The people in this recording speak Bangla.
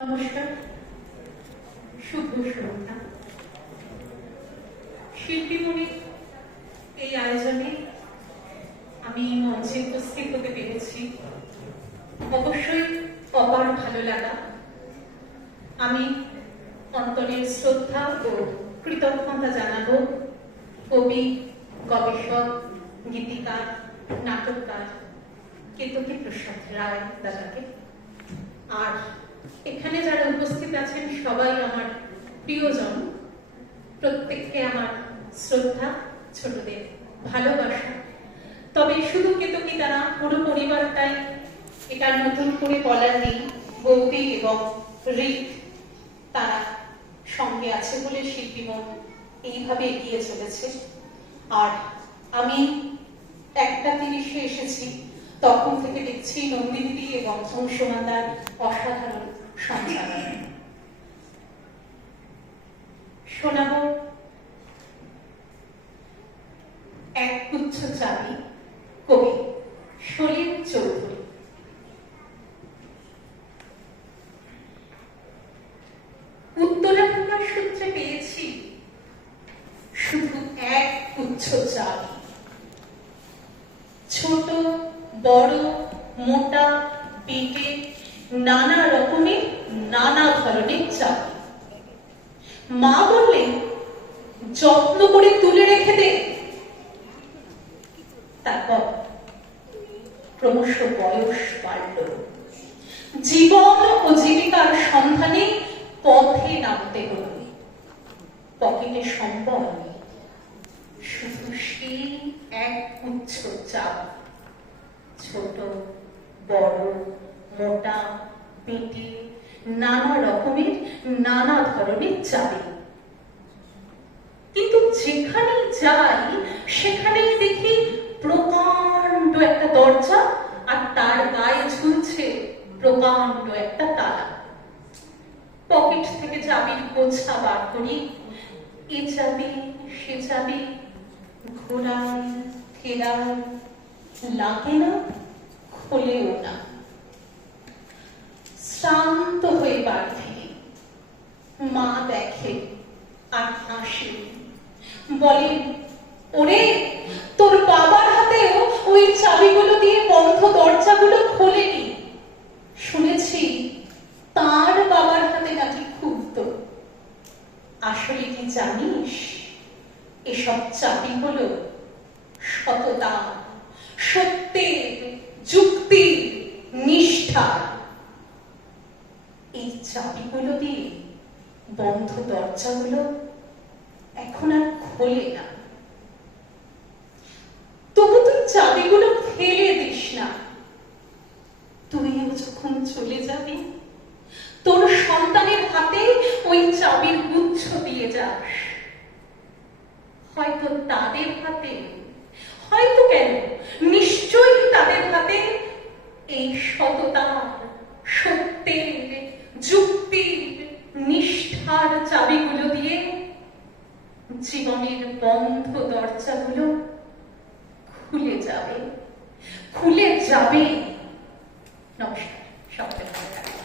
নমস্কার, শুভ সন্ধ্যা। শিল্পীমণির এই আয়োজনে আমি মঞ্চে উপস্থিত হতে পেরেছি, অবশ্যই অপার ভালো লাগা। আমি অন্তরের শ্রদ্ধা ও কৃতজ্ঞতা জানাবো কবি, গবেষক, গীতিকার, নাটককার কেতকী প্রসাদ রায় দাদাকে। আর এখানে যারা উপস্থিত আছেন সবাই আমার প্রিয়জন, প্রত্যেককে আমার শ্রদ্ধা, ছোটদের ভালোবাসা। তবে শুধু কেতকী তারা, পুরো পরিবারটাই, এটা নতুন করে বলার নেই। বৌদি এবং রিক তারা সঙ্গে আছে বলে শিল্পী মন এইভাবে এগিয়ে চলেছে। আর আমি 1:30 এসেছি, তখন থেকে দেখছি নন্দিনী এবং অংশমাতার অসাধারণ সঞ্চালন। শোনাব এক গুচ্ছ চাবি, কবি সলিল চৌধুরী। উত্তরাধিকার সূত্রে পেয়েছি শুধু এক গুচ্ছ চাবি, ছোট বড় মোটা বেটে নানা রকমের নানা ধরনের চাবি। মা বললেন যত্ন করে তুলে রেখে দে। তারপর ক্রমশ বয়স বাড়ল, জীবন ও জীবিকার সন্ধানে পথে নামতে হল। পকেটে সম্বল, শুধু সেই এক গুচ্ছ চাবি, ছোট বড় মোটা বেটে নানা রকমের নানা ধরনের চাবি। কিন্তু যেখানেই যাই সেখানেই দেখি প্রকাণ্ড একটা দরজা, আর তার গায়ে ঝুলছে প্রকাণ্ড একটা তালা। পকেট থেকে চাবির গোছা বার করি, এ চাবি সে চাবি, ঘোরাই ফেরাই, লাগে না, খোলেও না। শ্রান্ত হয়ে বাড়ি ফিরি, মা দেখে আর হাসে, বলেন ওরে তোর বাবার হাতেও ওই চাবিগুলো দিয়ে বন্ধ দরজাগুলো খোলেনি। শুনেছি তার বাবার হাতে নাকি খুলতো। আসলে কি জানিস, এসব চাবি হলো সততা, সত্যের, যুক্তির, নিষ্ঠার। এই চাবিগুলো দিয়ে বন্ধ দরজাগুলো এখন আর খোলে না। তবু তুই চাবিগুলো ফেলে দিস না। তুইও যখন চলে যাবি, তোর সন্তানের হাতে ওই চাবির গুচ্ছ দিয়ে যাস। হয়তো তাদের হাতে, হয়তো কেন, নিশ্চয়ই তাদের হাতে এই সততার, সত্যের, যুক্তির, নিষ্ঠার চাবিগুলো দিয়ে জীবনের বন্ধ দরজাগুলো খুলে যাবে, খুলে যাবে। নমস্কার, সবাই ভালো থাকবেন।